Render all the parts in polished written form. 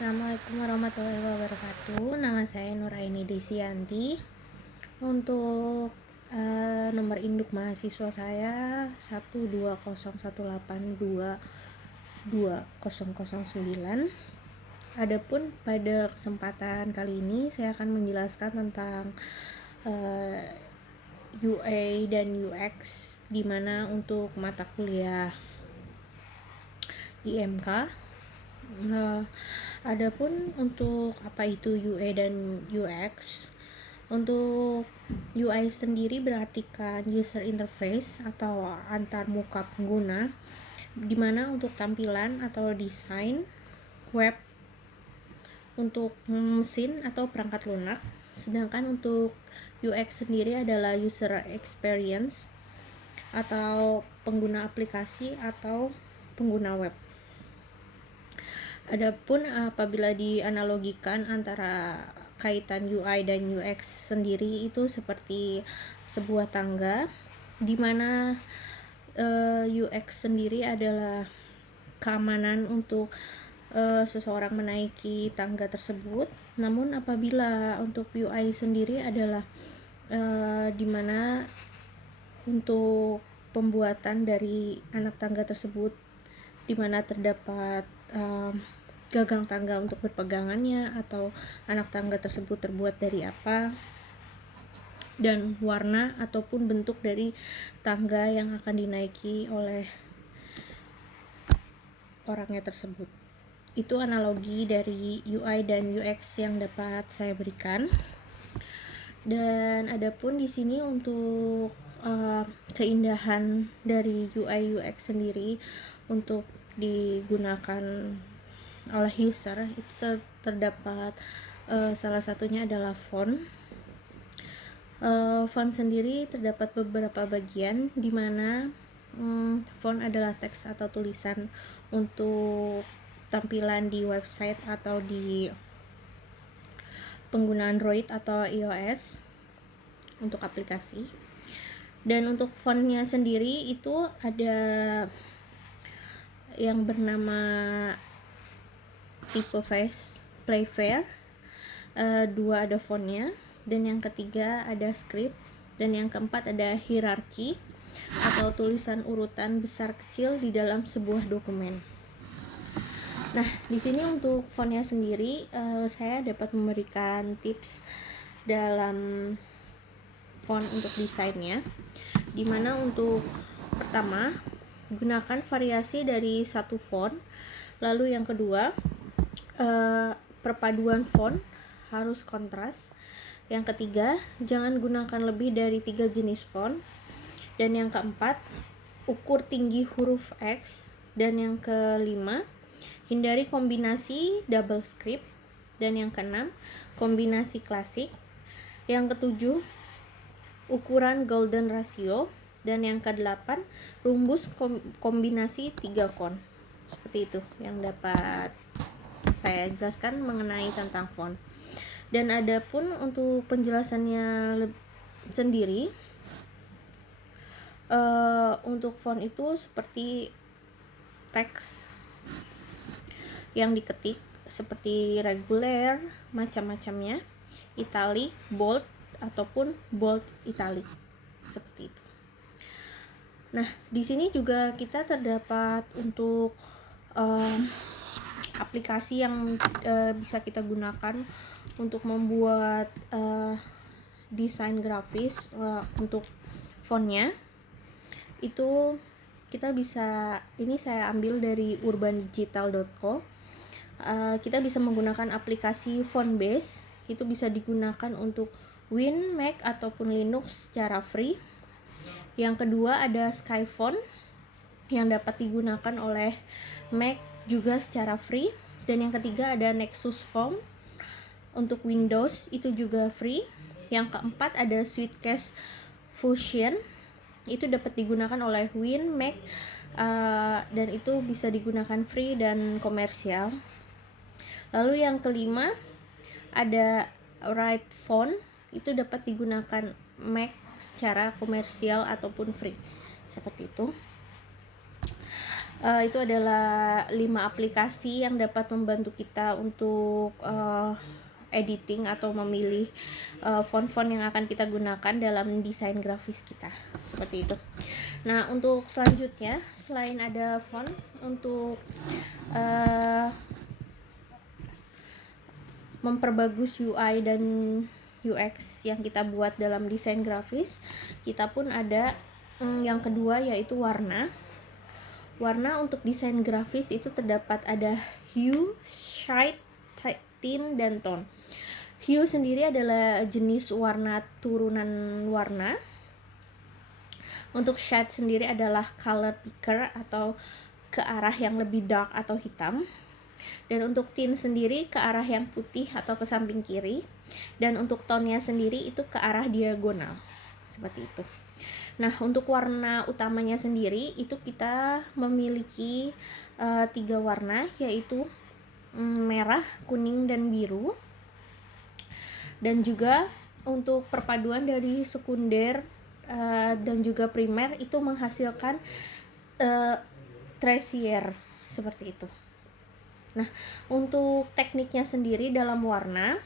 Assalamualaikum warahmatullahi wabarakatuh. Nama saya Nuraini Desianti. Untuk nomor induk mahasiswa saya 12018220009. Adapun pada kesempatan kali ini saya akan menjelaskan tentang UA dan UX, di mana untuk mata kuliah IMK. Adapun untuk apa itu UA dan UX, untuk UI sendiri berartikan user interface atau antarmuka pengguna, di mana untuk tampilan atau desain web untuk mesin atau perangkat lunak. Sedangkan untuk UX sendiri adalah user experience atau pengguna aplikasi atau pengguna web. Adapun apabila dianalogikan antara kaitan UI dan UX sendiri itu seperti sebuah tangga, di mana UX sendiri adalah keamanan untuk seseorang menaiki tangga tersebut. Namun apabila untuk UI sendiri adalah di mana untuk pembuatan dari anak tangga tersebut, di mana terdapat gagang tangga untuk berpegangannya, atau anak tangga tersebut terbuat dari apa, dan warna ataupun bentuk dari tangga yang akan dinaiki oleh orangnya tersebut. Itu analogi dari UI dan UX yang dapat saya berikan. Dan adapun di sini untuk keindahan dari UI UX sendiri untuk digunakan oleh user itu terdapat salah satunya adalah font. Font sendiri terdapat beberapa bagian, di mana font adalah teks atau tulisan untuk tampilan di website atau di pengguna Android atau iOS untuk aplikasi. Dan untuk fontnya sendiri itu ada yang bernama Typeface Playfair, 2 ada fontnya, dan yang ketiga ada script, dan yang keempat ada hierarki atau tulisan urutan besar kecil di dalam sebuah dokumen. Nah, di sini untuk fontnya sendiri saya dapat memberikan tips dalam font untuk desainnya, dimana untuk pertama gunakan variasi dari satu font. Lalu yang kedua, perpaduan font harus kontras. Yang ketiga, jangan gunakan lebih dari 3 jenis font. Dan yang keempat, ukur tinggi huruf X. Dan yang kelima, hindari kombinasi double script. Dan yang keenam, kombinasi klasik. Yang ketujuh, ukuran golden ratio. Dan yang kedelapan, rumus kombinasi 3 font. Seperti itu yang dapat saya jelaskan mengenai tentang font. Dan adapun untuk penjelasannya sendiri, untuk font itu seperti teks yang diketik seperti reguler, macam-macamnya, italic, bold, ataupun bold italic, seperti itu. Nah, di sini juga kita terdapat untuk aplikasi yang bisa kita gunakan untuk membuat desain grafis untuk fontnya. Itu kita bisa, ini saya ambil dari urbandigital.co. Kita bisa menggunakan aplikasi Fontbase. Itu bisa digunakan untuk Win, Mac, ataupun Linux secara free. Yang kedua ada Skyfont yang dapat digunakan oleh Mac juga secara free. Dan yang ketiga ada Nexus Font untuk Windows, itu juga free. Yang keempat ada Sweetcast Fusion, itu dapat digunakan oleh Win, Mac, dan itu bisa digunakan free dan komersial. Lalu yang kelima ada Write Font, itu dapat digunakan Mac secara komersial ataupun free, seperti itu. Itu adalah 5 aplikasi yang dapat membantu kita untuk editing atau memilih font-font yang akan kita gunakan dalam desain grafis kita, seperti itu. Nah, untuk selanjutnya, selain ada font untuk memperbagus UI dan UX yang kita buat dalam desain grafis, kita pun ada yang kedua, yaitu warna. Warna untuk desain grafis itu terdapat ada hue, shade, tint, dan tone. Hue sendiri adalah jenis warna turunan warna. Untuk shade sendiri adalah color picker atau ke arah yang lebih dark atau hitam. Dan untuk tint sendiri ke arah yang putih atau ke samping kiri. Dan untuk tone-nya sendiri itu ke arah diagonal, seperti itu. Nah, untuk warna utamanya sendiri itu kita memiliki 3 warna, yaitu merah, kuning, dan biru. Dan juga untuk perpaduan dari sekunder dan juga primer itu menghasilkan tersier, seperti itu. Nah, untuk tekniknya sendiri dalam warna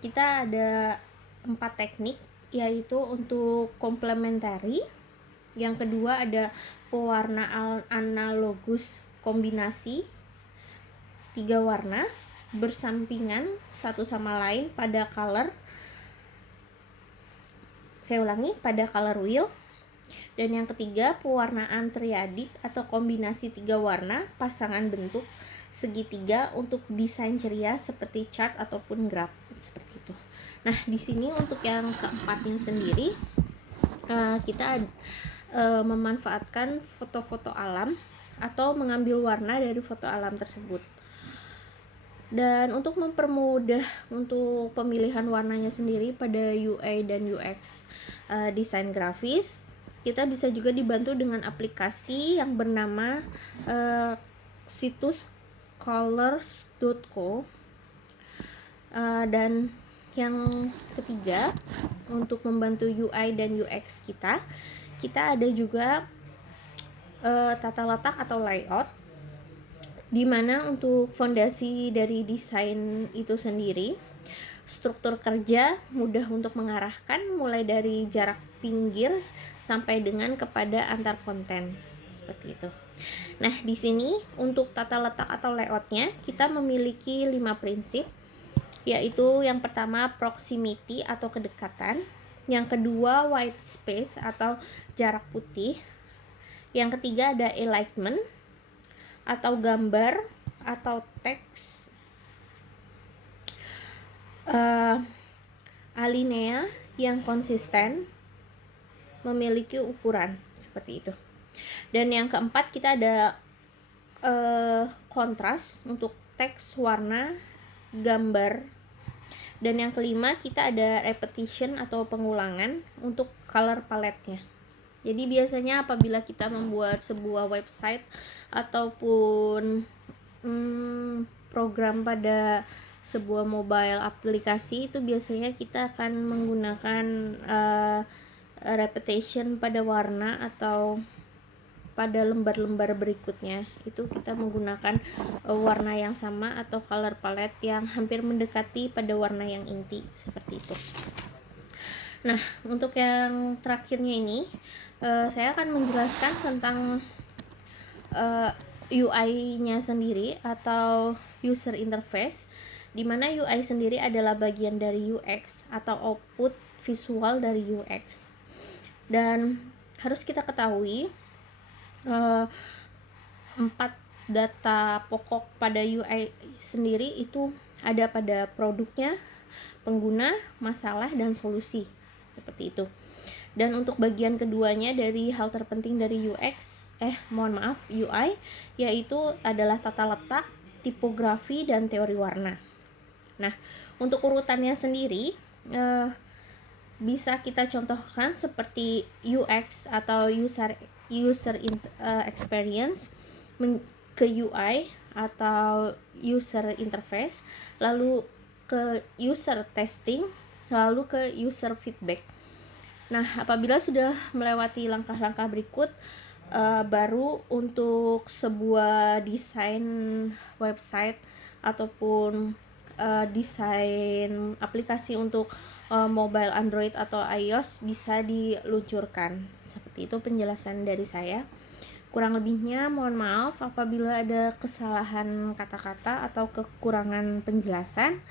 kita ada 4 teknik, yaitu untuk komplementari. Yang kedua ada pewarna analogus kombinasi 3 warna bersampingan satu sama lain pada color. Saya ulangi, pada color wheel. Dan yang ketiga pewarnaan triadik atau kombinasi 3 warna pasangan bentuk segitiga untuk desain ceria seperti chart ataupun graph, seperti itu. Nah, di sini untuk yang keempatnya sendiri kita memanfaatkan foto-foto alam atau mengambil warna dari foto alam tersebut. Dan untuk mempermudah untuk pemilihan warnanya sendiri pada UI dan UX desain grafis, kita bisa juga dibantu dengan aplikasi yang bernama situs colors.co. Dan yang ketiga, untuk membantu UI dan UX kita ada juga tata letak atau layout, di mana untuk fondasi dari desain itu sendiri, struktur kerja mudah untuk mengarahkan mulai dari jarak pinggir sampai dengan kepada antar konten, seperti itu. Nah, di sini untuk tata letak atau layoutnya kita memiliki 5 prinsip, yaitu yang pertama proximity atau kedekatan, yang kedua white space atau jarak putih, yang ketiga ada alignment atau gambar atau teks, alinea yang konsisten memiliki ukuran, seperti itu. Dan yang keempat kita ada kontras untuk teks, warna, gambar. Dan yang kelima kita ada repetition atau pengulangan untuk color palette-nya. Jadi biasanya apabila kita membuat sebuah website ataupun program pada sebuah mobile aplikasi, itu biasanya kita akan menggunakan repetition pada warna atau pada lembar-lembar berikutnya itu kita menggunakan warna yang sama atau color palette yang hampir mendekati pada warna yang inti, seperti itu. Nah, untuk yang terakhirnya ini saya akan menjelaskan tentang UI-nya sendiri atau user interface, di mana UI sendiri adalah bagian dari UX atau output visual dari UX. Dan harus kita ketahui 4 data pokok pada UI sendiri itu ada pada produknya, pengguna, masalah, dan solusi, seperti itu. Dan untuk bagian keduanya dari hal terpenting dari UI, yaitu adalah tata letak, tipografi, dan teori warna. Nah, untuk urutannya sendiri bisa kita contohkan seperti UX atau user experience ke UI atau user interface, lalu ke user testing, lalu ke user feedback. Nah, apabila sudah melewati langkah-langkah berikut, baru untuk sebuah desain website ataupun desain aplikasi untuk mobile Android atau iOS bisa diluncurkan. Seperti itu penjelasan dari saya. Kurang lebihnya mohon maaf apabila ada kesalahan kata-kata atau kekurangan penjelasan.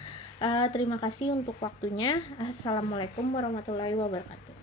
Terima kasih untuk waktunya. Assalamualaikum warahmatullahi wabarakatuh.